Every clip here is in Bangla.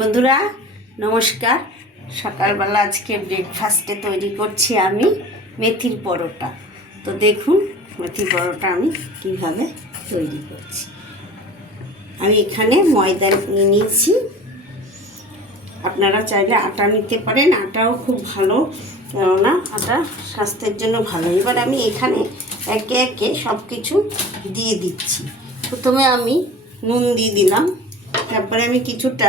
বন্ধুরা নমস্কার। সকালবেলা আজকে ব্রেকফাস্টে তৈরি করছি আমি মেথির পরোটা। তো দেখুন মেথির পরোটা আমি কিভাবে তৈরি করছি। আমি এখানে ময়দা নিয়ে নিয়েছি, আপনারা চাইলে আটা নিতে পারেন, আটাও খুব ভালো, কেননা আটা স্বাস্থ্যের জন্য ভালো। এবার আমি এখানে একে একে সব কিছু দিয়ে দিচ্ছি। প্রথমে আমি নুন দিয়ে দিলাম, তারপরে আমি কিছুটা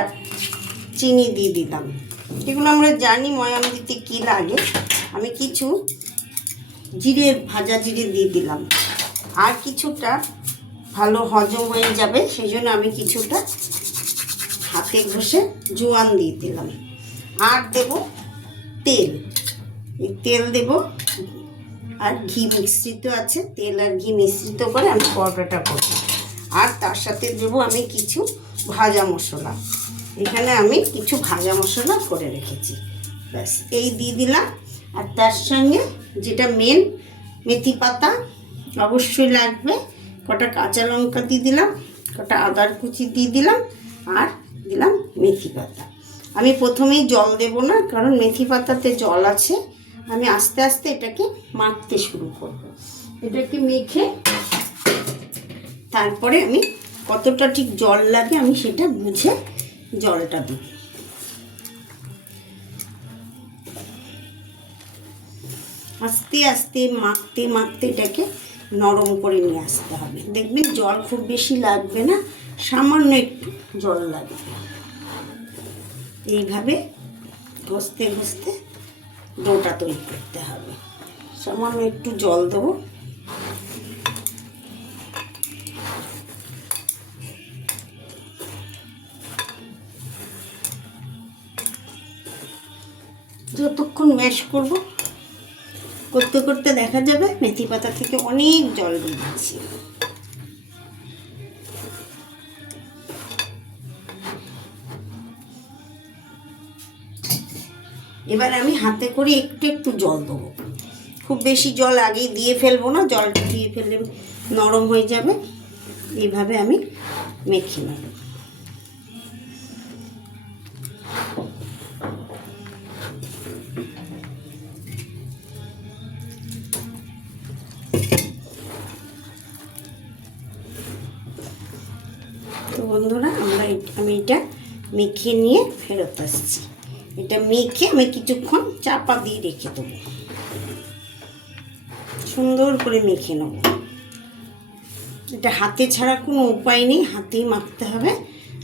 চিনি দিয়ে দিলাম। এগুলো আমরা জানি ময়াম দিতে কী লাগে। আমি কিছু ভাজা জিরে দিয়ে দিলাম, আর কিছুটা ভালো হজম হয়ে যাবে সেই জন্য আমি কিছুটা হাতে ঘষে জোয়ান দিয়ে দিলাম। আর দেব তেল, তেল দেব, আর ঘি মিশ্রিত আছে, তেল আর ঘি মিশ্রিত করে আমি পরোটাটা করব। আর তার সাথে দেবো আমি কিছু ভাজা মশলা। এখানে আমি কিছু ভাজা মশলা করে রেখেছি, ব্যাস এই দিয়ে দিলাম। আর তার সঙ্গে যেটা মেন, মেথি পাতা অবশ্যই লাগবে। কটা কাঁচা লঙ্কা দিয়ে দিলাম, কটা আদার কুচি দিয়ে দিলাম, আর দিলাম মেথি পাতা। আমি প্রথমেই জল দেব না, কারণ মেথি পাতাতে জল আছে। আমি আস্তে আস্তে এটাকে মাখতে শুরু করব। এটাকে মেখে তারপরে আমি কতটা ঠিক জল লাগে আমি সেটা বুঝে জলটা দেব। আস্তে আস্তে মাখতে মাখতে এটাকে নরম করে নিয়ে আসতে হবে। দেখবেন জল খুব বেশি লাগবে না, সামান্য একটু জল লাগবে। এইভাবে ঘষতে ঘষতে ডোটা তৈরি করতে হবে। সামান্য একটু জল দেবো। যতক্ষণ ম্যাশ করব, করতে করতে দেখা যাবে মেথি পাতা থেকে অনেক জল বেরিয়েছে। এবার আমি হাতে করে একটু একটু জল দেবো, খুব বেশি জল আগেই দিয়ে ফেলবো না, জলটা দিয়ে ফেললে নরম হয়ে যাবে। এইভাবে আমি মেখে নেব। তো বন্ধুরা আমি এটা মেখে নিয়ে ফেরত আসছি। এটা মেখে আমি কিছুক্ষণ চাপা দিয়ে রেখে দেবো, সুন্দর করে মেখে নেব। এটা হাতে ছাড়া কোনো উপায় নেই, হাতেই মাখতে হবে।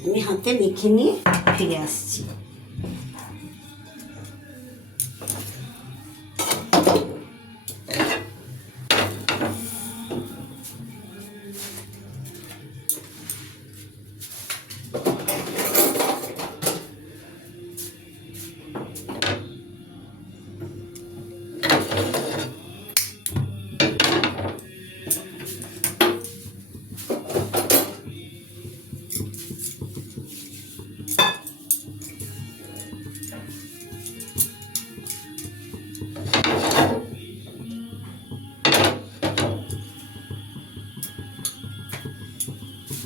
আমি হাতে মেখে নিয়ে ফিরে আসছি।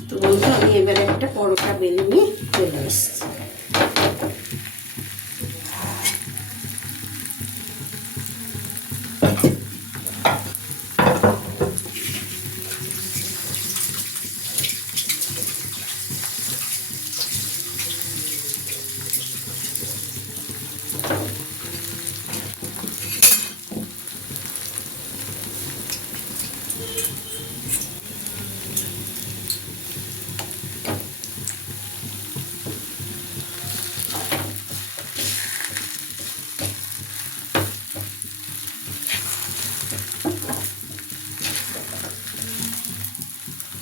তো বন্ধু আমি এবারে একটা পরোটা বেলে নিয়ে চলে এসেছি।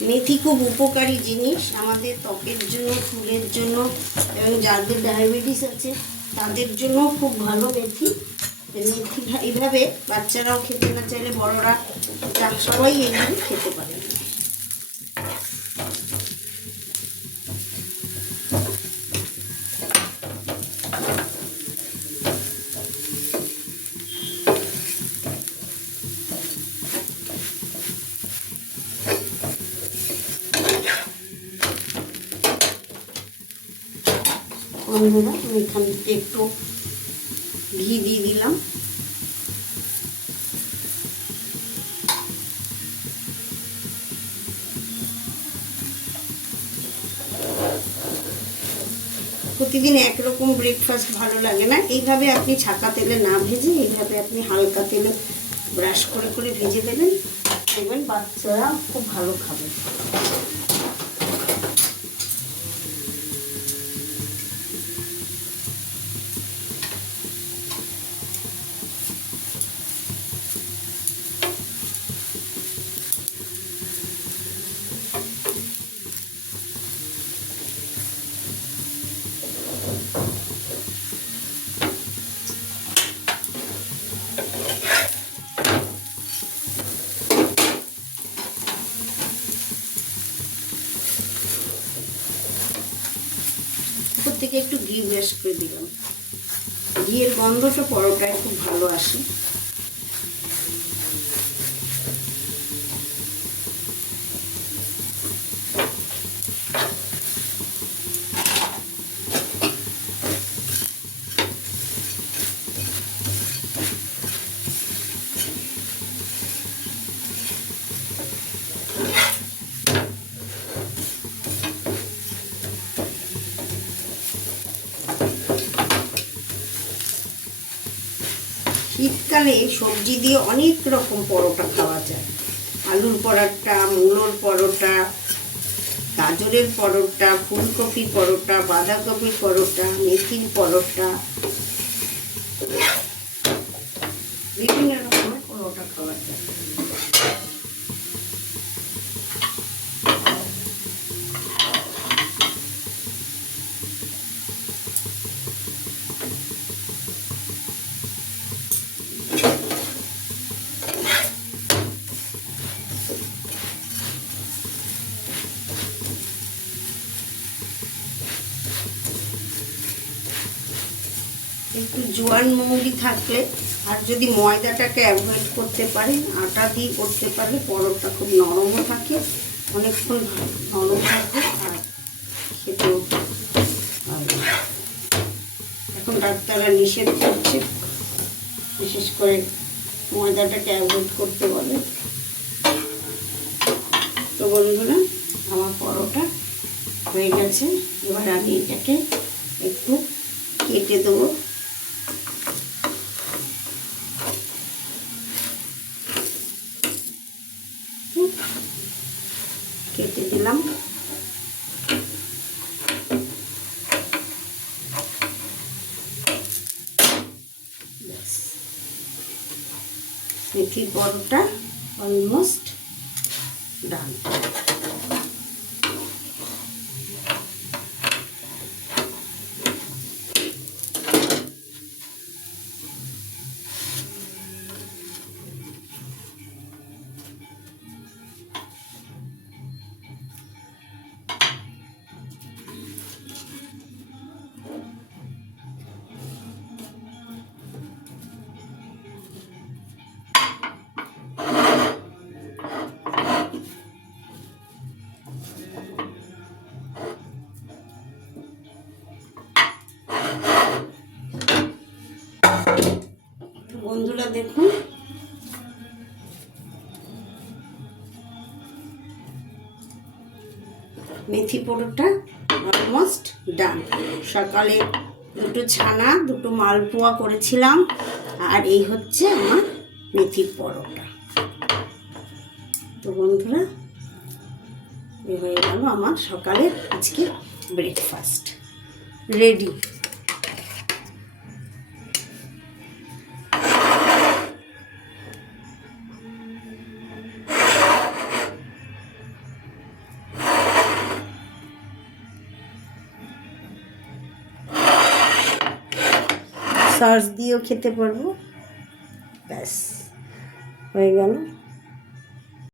মেথি খুব উপকারী জিনিস আমাদের ত্বকের জন্য, চুলের জন্য, এবং যাদের ডায়াবেটিস আছে তাদের জন্য খুব ভালো মেথি। মেথি এইভাবে বাচ্চারাও খেতে না চাইলে বড়রা সবাই এইভাবে খেতে পারে। বন্ধুরা আমি এখান থেকে একটু ঘি দিয়ে দিলাম। প্রতিদিন একরকম ব্রেকফাস্ট ভালো লাগে না, এইভাবে আপনি ছাকা তেলে না ভেজে এইভাবে আপনি হালকা তেলে ব্রাশ করে করে ভেজে দেবেন, দেখবেন বাচ্চারা খুব ভালো খাবে। থেকে একটু ঘি ব্রাশ করে দিলাম, ঘিয়ের গন্ধটা পরোটায় খুব ভালো আসে। শীতকালে সবজি দিয়ে অনেক রকম পরোটা খাওয়া যায়। আলুর পরোটা, মূলোর পরোটা, গাজরের পরোটা, ফুলকপির পরোটা, বাঁধাকপির পরোটা, মেথির পরোটা, বিভিন্ন রকমের পরোটা খাওয়া যায়। একটু জোয়ান মৌরি থাকলে, আর যদি ময়দাটাকে অ্যাভয়েড করতে পারেন, আটা দিয়ে করতে পারলে পরোটা খুব নরমও থাকে, অনেকক্ষণ নরম থাকে আর খেতেও ভালো। এখন ডাক্তাররা নিষেধ করছে, বিশেষ করে ময়দাটাকে অ্যাভয়েড করতে বলে। তো বন্ধুরা, আমার পরোটা হয়ে গেছে, এবার আমি এটাকে একটু কেটে দেবো। কেটে দিলাম। মেথির পরোটা অলমোস্ট ডান। বন্ধুরা দেখুন, মেথি পরোটা অলমোস্ট ডান। সকালে দুটো ছানা, দুটো মালপোয়া করেছিলাম, আর এই হচ্ছে আমার মেথির পরোটা। তো বন্ধুরা, এই হয়ে গেল আমার সকালের আজকে ব্রেকফাস্ট রেডি। সস দিয়েও খেতে পারবো। ব্যাস হয়ে গেল।